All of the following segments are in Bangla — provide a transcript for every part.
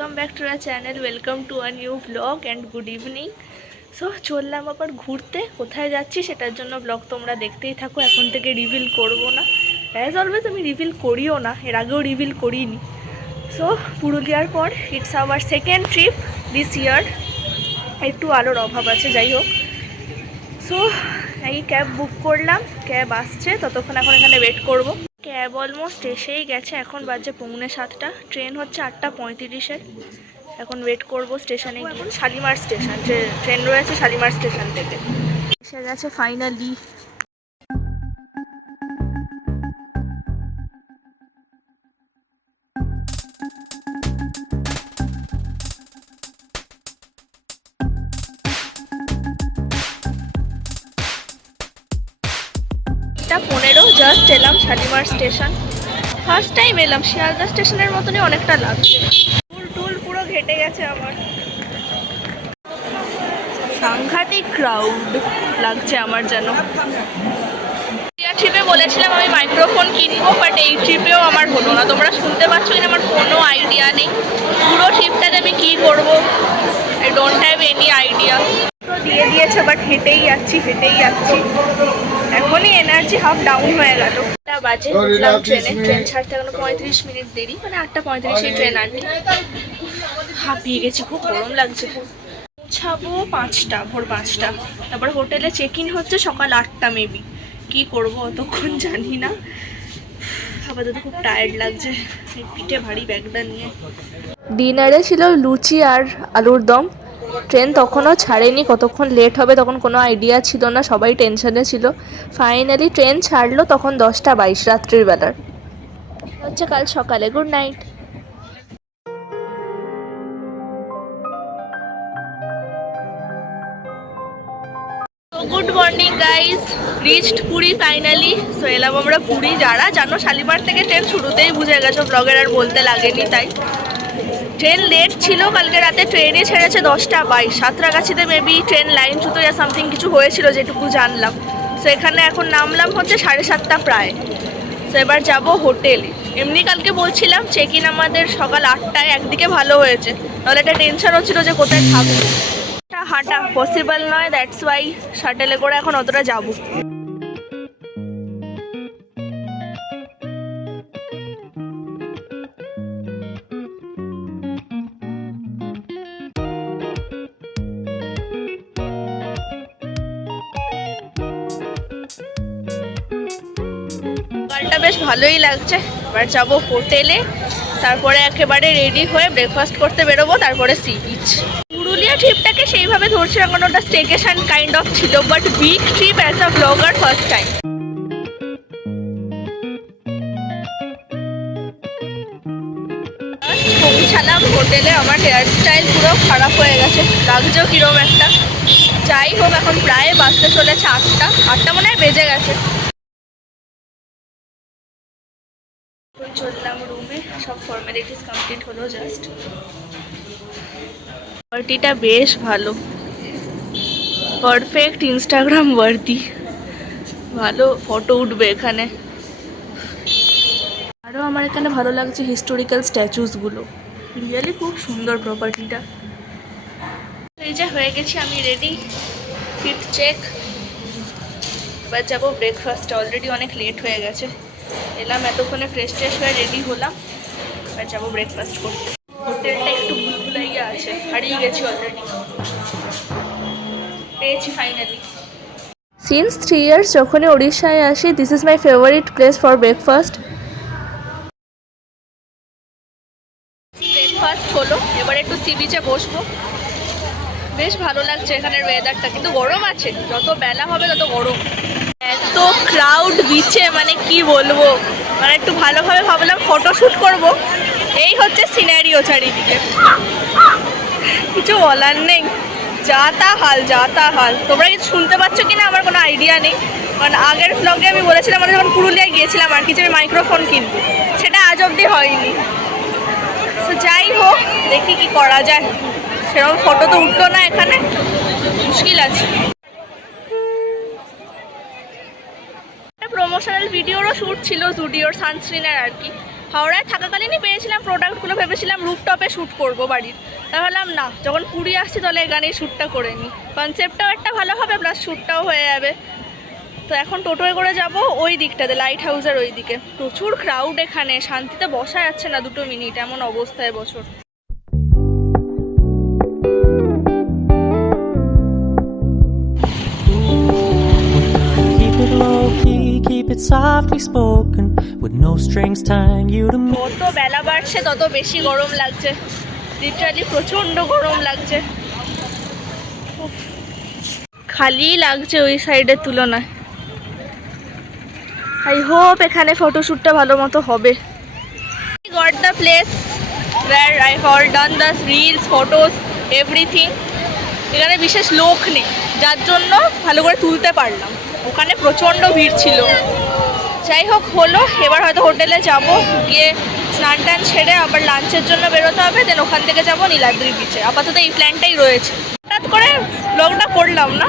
Welcome back to our channel welcome to a new vlog and good evening so চললাম আবার ঘুরতে। কোথায় যাচ্ছি সেটার জন্য ব্লগ তোমরা দেখতেই থাকো। এখন থেকে রিভিল করব না। অ্যাজ অলওয়েজ আমি রিভিল করিও না। এর আগেও রিভিল করিনি। সো পুরুলিয়ার পর it's our second trip this year একটু আলোর অভাব আছে, যাই হোক। সো এই ক্যাব বুক করলাম। ক্যাব আসছে। ততক্ষণ এখন এখানে ওয়েট করব। ক্যাব অলমোস্ট এসেই গেছে। এখন বাজে পৌনে সাতটা। ট্রেন হচ্ছে আটটা পঁয়ত্রিশের এখন ওয়েট করব স্টেশনে গিয়ে। শালিমার স্টেশন ট্রেন রয়েছে শালিমার স্টেশন থেকে। এসে গেছে ফাইনালি এটা পনেরো জাস্ট এলাম শালিমার স্টেশন ফার্স্ট টাইম এলাম, শিয়ালদা স্টেশনের মতনই অনেকটা লাগছে। টুল টুল পুরো ঘেটে গেছে আমার। সাংঘাতিক ক্রাউড লাগছে আমার যেন। ট্রিপে বলেছিলাম আমি মাইক্রোফোন কিনবো বাট এই ট্রিপেও আমার হলো না। তোমরা শুনতে পাচ্ছ কিনা আমার কোনো আইডিয়া নেই। পুরো ট্রিপটাতে আমি কী করব? I don't have any idea তো দিয়ে দিয়েছে বাট হেঁটেই যাচ্ছি হেঁটেই যাচ্ছি। এখনই এনার্জি হাফ ডাউন হয়ে গেল। বাজে উঠলাম ট্রেনে ট্রেন ছাড়তে এখনও পঁয়ত্রিশ মিনিট দেরি মানে আটটা পঁয়ত্রিশে ট্রেন আর কি হাঁপিয়ে গেছি খুব গরম লাগছে। খুব পৌঁছাবো পাঁচটা ভোর পাঁচটা। তারপরে হোটেলে চেক ইন হচ্ছে সকাল আটটা মেবি কি করব অতক্ষণ জানি না। আপাতত খুব টায়ার্ড লাগছে। পিঠে ভারী ব্যাগটা নিয়ে। ডিনারে ছিল লুচি আর আলুর দম। ট্রেন তখনও ছাড়েনি, কতক্ষণ লেট হবে তখন কোনো আইডিয়া ছিল না, সবাই টেনশনে ছিল। ফাইনালি ট্রেন ছাড়লো তখন দশটা বাইশ, রাত্রির বেলার হচ্ছে কাল সকালে good night good morning guys reached Puri finally so এলাম আমরা পুরী যারা। জানো, শালিমার থেকে ট্রেন শুরুতেই বুঝে গেছো ব্লগের আর বলতে লাগেনি, তাই। ট্রেন লেট ছিল, কালকে রাতে ট্রেনে ছেড়েছে দশটা বাইশ সাঁতরাগাছিতে মেবি ট্রেন লাইন চুতো ইয়া সামথিং কিছু হয়েছিল যেটুকু জানলাম। সো এখানে এখন নামলাম হচ্ছে সাড়ে সাতটা প্রায়। সো এবার যাব হোটেলে। এমনি কালকে বলছিলাম চেক ইন আমাদের সকাল আটটায়, একদিকে ভালো হয়েছে। তাহলে একটা টেনশন হচ্ছিল যে কোথায় থাকব। হাঁটা পসিবল নয় দ্যাটস ওয়াই শাটেলে করে এখন অতটা যাব। বেশ ভালোই লাগছে। এবার যাব হোটেলে। তারপরে একেবারে রেডি হয়ে ব্রেকফাস্ট করতে বেরোবো, তারপরে সি বিচ পুরুলিয়া ট্রিপটাকে সেইভাবে ধরছিলাম কারণ ওটা স্টেকেশন কাইন্ড অফ ছিল but big trip as a vlogger first time পৌঁছালাম হোটেলে আমার হেয়ার স্টাইল পুরো খারাপ হয়ে গেছে লাগছেও কিরম একটা। যাই হোক, এখন প্রায় বাসতে চলেছে আটটা। আটটা মনে হয় বেজে গেছে। সব ফর্মালিটিস কমপ্লিট হলো জাস্ট পার্টিটা বেশ ভালো। পারফেক্ট ইনস্টাগ্রাম ওয়ার্দি ভালো ফটো উঠবে এখানে। আরও আমার এখানে ভালো লাগছে হিস্টোরিক্যাল স্ট্যাচুসগুলো রিয়েলি খুব সুন্দর প্রপার্টিটা এই যে হয়ে গেছি আমি রেডি ফিট চেক এবার যাব ব্রেকফাস্ট অলরেডি অনেক লেট হয়ে গেছে। এলাম এতক্ষণে ফ্রেশ ট্রেশ হয়ে রেডি হলাম। এবার যাব ব্রেকফাস্ট করতে। হোটেলটা একটু ভুলভুলাইয়া আছে হারিয়ে গেছি অলরেডি পেয়েছি ফাইনালি সিন্স থ্রি ইয়ার্স যখনই উড়িষ্যায় আসি this is my favourite place for breakfast breakfast হলো এবার একটু সি বিচে বসবো। বেশ ভালো লাগছে এখানের ওয়েদারটা কিন্তু গরম আছে। যত বেলা হবে তত গরম। এত ক্রাউড বিচে মানে কি বলব? মানে একটু ভালোভাবে ভাবলাম ফটোশ্যুট করব। সিনারিও চারিদিকে। কিছু বলার নেই। যা তা হাল যা তা হাল। তোমরা কিছু শুনতে পাচ্ছ কি না আমার কোনো আইডিয়া নেই। কারণ আগের ব্লগে আমি বলেছিলাম, আমরা যখন পুরুলিয়ায় গিয়েছিলাম, আর কিছু আমি মাইক্রোফোন কিনবো। সেটা আজ অবধি হয়নি। তো যাই হোক, দেখি কি করা যায়। সেরকম ফটো তো উঠল না এখানে। মুশকিল আছে। প্রমোশনাল ভিডিওরও শ্যুট ছিল জুডিওর সানস্ক্রিনের আর কি। হাওড়ায় থাকাকালীনই পেয়েছিলাম প্রোডাক্টগুলো ভেবেছিলাম রুফটপে শ্যুট করব বাড়ির। তা ভাবলাম, না, যখন পুরী আসছি তাহলে এখানেই শ্যুটটা করে নিই। কনসেপ্টটাও একটা ভালো হবে প্লাস শ্যুটটাও হয়ে যাবে। তো এখন টোটোয় করে যাব ওই দিকটাতে লাইট হাউসের ওই দিকে। প্রচুর ক্রাউড এখানে, শান্তিতে বসা যাচ্ছে না দুটো মিনিট এমন অবস্থায় বছর। Softly spoken, with no strings tying you to me. যত বেলা বাড়ছে তত বেশি গরম লাগছে। লিটারালি প্রচণ্ড গরম লাগছে। খালি লাগছে ওই সাইডের তুলনায়। আই হোপ এখানে ফটোশ্যুটটা ভালো মতো হবে। Got the place where I have done the reels photos everything এখানে বিশেষ লোক নেই। যার জন্য ভালো করে তুলতে পারলাম। ওখানে প্রচণ্ড ভিড় ছিল। যাই হোক হলো। এবার হয়তো হোটেলে যাব গিয়ে স্নান টান ছেড়ে আবার লাঞ্চের জন্য বেরোতে হবে দেন ওখান থেকে যাব নীলাদ্রি বিচে আপাতত এই প্ল্যানটাই রয়েছে। হঠাৎ করে ব্লগটা করলাম না?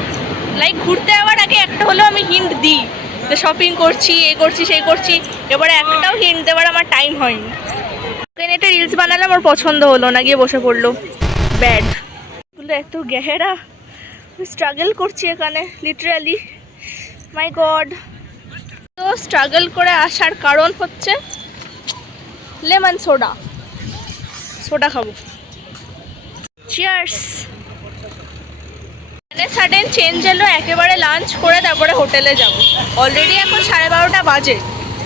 লাইক ঘুরতে যাওয়ার আগে একটা হলেও আমি হিন্ট দিই যে শপিং করছি এ করছি সেই করছি। এবারে একটাও হিন্ট দেওয়ার আমার টাইম হয়নি। ওখানে একটা রিলস বানালাম ওর পছন্দ হলো না গিয়ে বসে পড়ল। ব্যাড বলে এত গেহেরা। স্ট্রাগল করছি এখানে লিটারালি মাই গড তো স্ট্রাগল করে আসার কারণ হচ্ছে লেমন সোডা। সোডা খাব। সাডেন চেঞ্জ এলো, একেবারে লাঞ্চ করে তারপরে হোটেলে যাব। অলরেডি এখন সাড়ে বারোটা বাজে।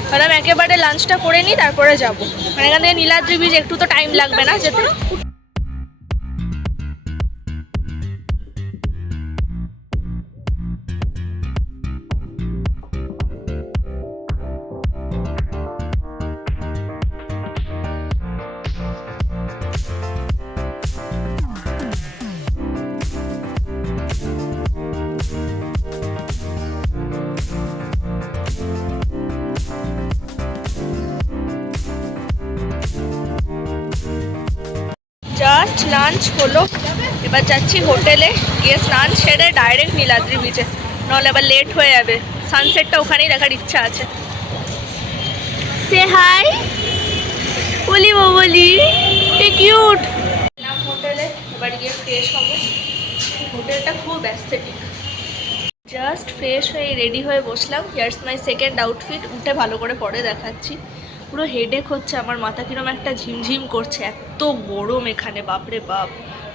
ভাবলাম একেবারে লাঞ্চটা করে নিই, তারপরে যাব। মানে এখান থেকে নীলাদ্রি বীজ একটু তো টাইম লাগবে না যেতে। জাস্ট লাঞ্চ হলো এবার যাচ্ছি হোটেলে গিয়ে স্নান সেরে ডাইরেক্ট নীলাদ্রি বিচে নাহলে আবার লেট হয়ে যাবে। সানসেটটা ওখানেই দেখার ইচ্ছা আছে। সে হাই বলি ও বলি। কিউট হোটেলে এবার গিয়ে ফ্রেশ হব। হোটেলটা খুব অ্যাস্থেটিক জাস্ট ফ্রেশ হয়ে রেডি হয়ে বসলাম। হিয়ার্স মাই সেকেন্ড আউটফিট উঠে ভালো করে পরে দেখাচ্ছি। পুরো হেডেক হচ্ছে, আমার মাথা কিরম একটা ঝিমঝিম করছে, এত গরম এখানে, বাপরে বাপ,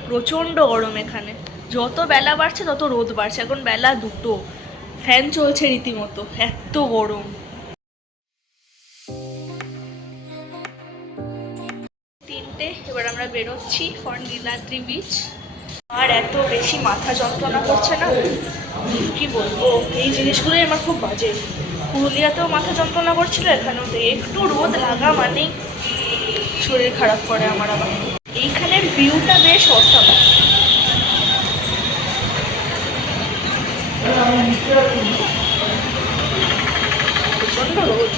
প্রচণ্ড গরম এখানে। যত বেলা বাড়ছে, তত রোদ বাড়ছে, এখন বেলা দুটো। ফ্যান চলছে রীতিমতো, এত গরম। তিনটে, এবার আমরা বেরোচ্ছি ফর নীলাদ্রি বিচ আর এত বেশি মাথা যন্ত্রণা করছে না, কি বলব? এই জিনিসগুলোই আমার খুব বাজে। পুরুলিয়াতেও মাথা যন্ত্রণা করছিল, এখানেও তো একটু রোদ লাগা মানেই শরীর খারাপ করে আমার আবার। এইখানের ভিউটা বেশ অসাম প্রচণ্ড রোদ।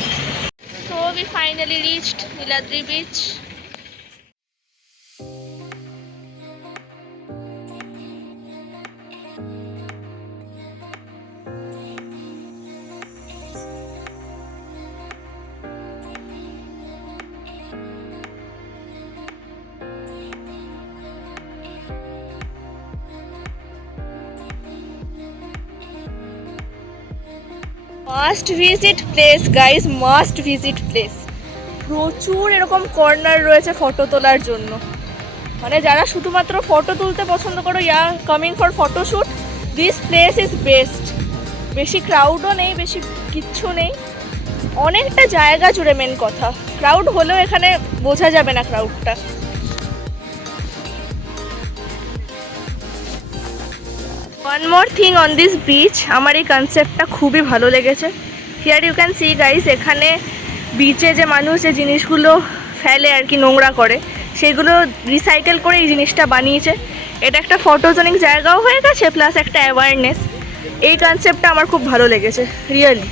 So we finally reached Niladri beach. Must visit place guys must visit place প্রচুর এরকম কর্নার রয়েছে ফটো তোলার জন্য। মানে যারা শুধুমাত্র ফটো তুলতে পছন্দ করো, yeah coming for photoshoot this place is best বেশি ক্রাউডও নেই, বেশি কিচ্ছু নেই। অনেকটা জায়গা জুড়ে মেন কথা। ক্রাউড হলেও এখানে বোঝা যাবে না ক্রাউডটা one more thing on this beach আমার এই কনসেপ্টটা খুবই ভালো লেগেছে। Here you can see guys এখানে বিচে যে মানুষ যে জিনিসগুলো ফেলে আর কি নোংরা করে, সেগুলো রিসাইকেল করে এই জিনিসটা বানিয়েছে। এটা একটা ফটোজেনিক জায়গাও হয়ে গেছে প্লাস একটা অ্যাওয়ারনেস এই কনসেপ্টটা আমার খুব ভালো লেগেছে রিয়েলি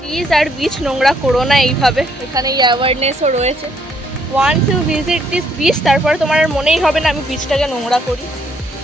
প্লিজ আর বিচ নোংরা করো না এইভাবে, এখানে এই অ্যাওয়ারনেসও রয়েছে। Once you visit this beach তারপরে তোমার মনেই হবে না আমি বিচটাকে নোংরা করি।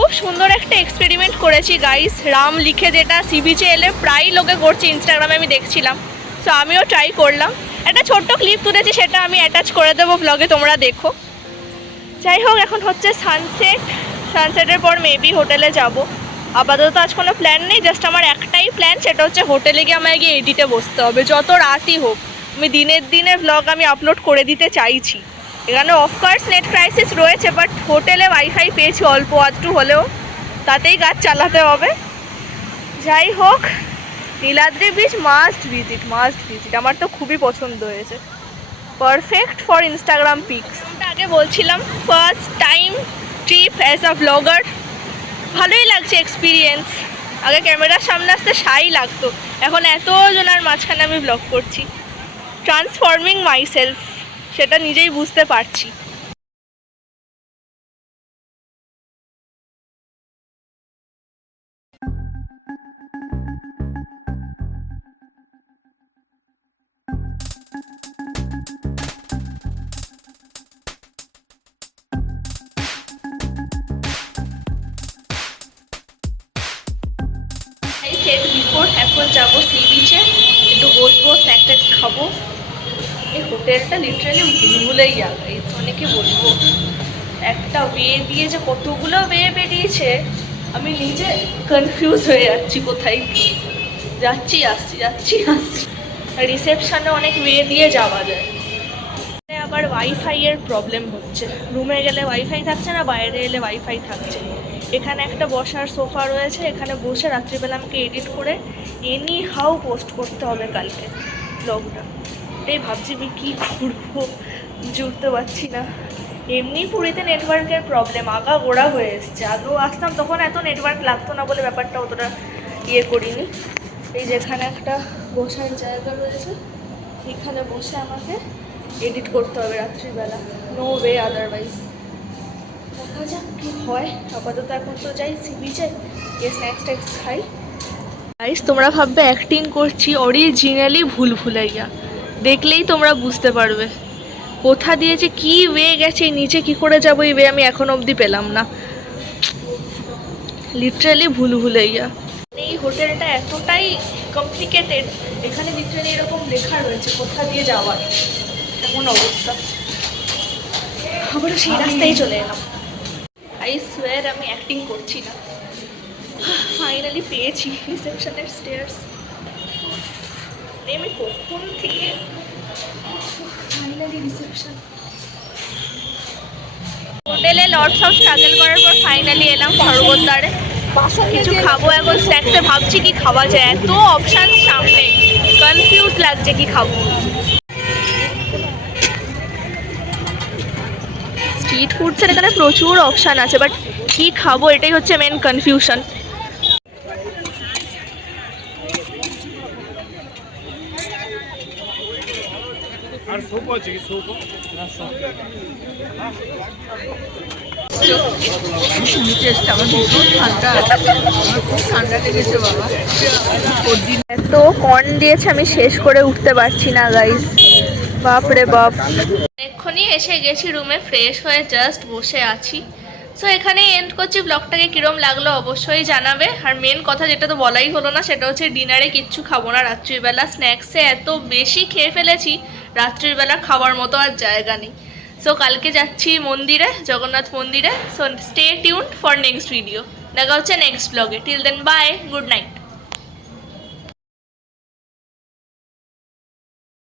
খুব সুন্দর একটা এক্সপেরিমেন্ট করেছি গাইস রাম লিখে যেটা সি বিচে এলে প্রায় লোকে করছে ইনস্টাগ্রামে আমি দেখছিলাম। সো আমিও ট্রাই করলাম। একটা ছোট্ট ক্লিপ তুলেছি, সেটা আমি অ্যাটাচ করে দেবো ব্লগে তোমরা দেখো। যাই হোক, এখন হচ্ছে সানসেট সানসেটের পর মেবি হোটেলে যাব। আপাতত আজ কোনো প্ল্যান নেই জাস্ট আমার একটাই প্ল্যান সেটা হচ্ছে হোটেলে গিয়ে আমায় গিয়ে এডিটে বসতে হবে, যত রাতই হোক। আমি দিনের দিনে ব্লগ আমি আপলোড করে দিতে চাইছি। এখানে অফকোর্স নেট ক্রাইসিস রয়েছে বাট হোটেলে ওয়াইফাই পেয়েছি অল্প আধটু হলেও। তাতেই কাজ চালাতে হবে। যাই হোক, Niladri beach must visit must visit আমার তো খুবই পছন্দ হয়েছে। পারফেক্ট ফর ইনস্টাগ্রাম পিকস আগে বলছিলাম first time trip as a blogger ভালোই লাগছে এক্সপিরিয়েন্স আগে ক্যামেরার সামনে আসতে সাই লাগতো। এখন এত জনের মাঝখানে আমি ব্লগ করছি। ট্রান্সফর্মিং মাইসেলফ সেটা নিজেই বুঝতে পারছি। সেট বিফোর এখন যাব সি বিচে একটু বসবো স্ন্যাক খাব। এই হোটেলটা লিটারালি ভুলেই যাবে, এই অনেকে বলব। একটা ওয়ে দিয়ে যে কতগুলো ওয়ে বেরিয়েছে, আমি নিজে কনফিউজ হয়ে যাচ্ছি কোথায় যাচ্ছি, আসছি যাচ্ছি, আসছি। রিসেপশনে অনেক ওয়ে দিয়ে যাওয়া যায়। আবার ওয়াইফাই এর প্রবলেম হচ্ছে। রুমে গেলে ওয়াইফাই থাকছে না, বাইরে এলে ওয়াইফাই থাকছে। এখানে একটা বসার সোফা রয়েছে, এখানে বসে রাত্রিবেলা আমাকে এডিট করে এনি হাউ পোস্ট করতে হবে কালকে ব্লগটা এটাই ভাবছি আমি কী বুঝে উঠতে পারছি না। এমনি পুরীতে নেটওয়ার্কের প্রবলেম আগা গোড়া হয়ে এসছে। আগেও আসতাম, তখন এত নেটওয়ার্ক লাগতো না বলে ব্যাপারটা অতটা ইয়ে করিনি। এই যেখানে একটা বসার জায়গা রয়েছে, এখানে বসে আমাকে এডিট করতে হবে রাত্রিবেলা। নো ওয়ে আদারওয়াইজ দেখা যাক কী হয়। আপাতত এখন তো যাই সি বিচে গিয়ে স্ন্যাক্স ট্যাক্স খাই। তোমরা ভাববে অ্যাক্টিং করছি অরিজিনালি ভুল ভুলাইয়া। দেখলেই তোমরা বুঝতে পারবে। কোথা দিয়ে যে কী ওয়ে গেছে এই নিচে কী করে যাব এই ওয়ে আমি এখন অবধি পেলাম না। লিটারালি ভুল ভুলাইয়া এই হোটেলটা এতটাই কমপ্লিকেটেড এখানে লিটারালি এরকম লেখা রয়েছে কোথা দিয়ে যাওয়ার। এমন অবস্থা। আবারও সেই রাস্তায় চলে এলাম। আই সোয়ার আমি অ্যাক্টিং করছি না। ফাইনালি পেয়েছি রিসেপশনের স্টেয়ার্স আমি কখন থেকে ফাইনালি রিসেপশন হোটেলে লর্ডস অফ স্ট্রাগল করার পর ফাইনালি এলাম সর্বদ্বারে কিছু খাব এখন স্ন্যাক্সে ভাবছি কি খাওয়া যায়। এত অপশান সামনে। কনফিউজ লাগছে কি খাব। স্ট্রিট ফুডসের এখানে প্রচুর অপশান আছে বাট কি খাব এটাই হচ্ছে মেন কনফিউশন আর সোপ আছে কি সোপ এত কর্ন দিয়েছে, আমি শেষ করে উঠতে পারছি না গাইস বাপ রে বাপ। এক্ষুনি এসে গেছি রুমে ফ্রেশ হয়ে জাস্ট বসে আছি। সো এখানে এন্ড করছি ব্লগটাকে কিরম লাগল অবশ্যই জানাবে। আর মেন কথা যেটা তো বলাই হলো না, সেটা হচ্ছে ডিনারে কিচ্ছু খাব না, রাত্রিবেলা স্ন্যাক্সে এত বেশি খেয়ে ফেলেছি। রাত্রির বেলা খাওয়ার মতো আর জায়গা নেই। সো কালকে যাচ্ছি মন্দিরে, জগন্নাথ মন্দিরে। So stay tune for next video দেখা হচ্ছে নেক্সট ব্লগে till then bye good night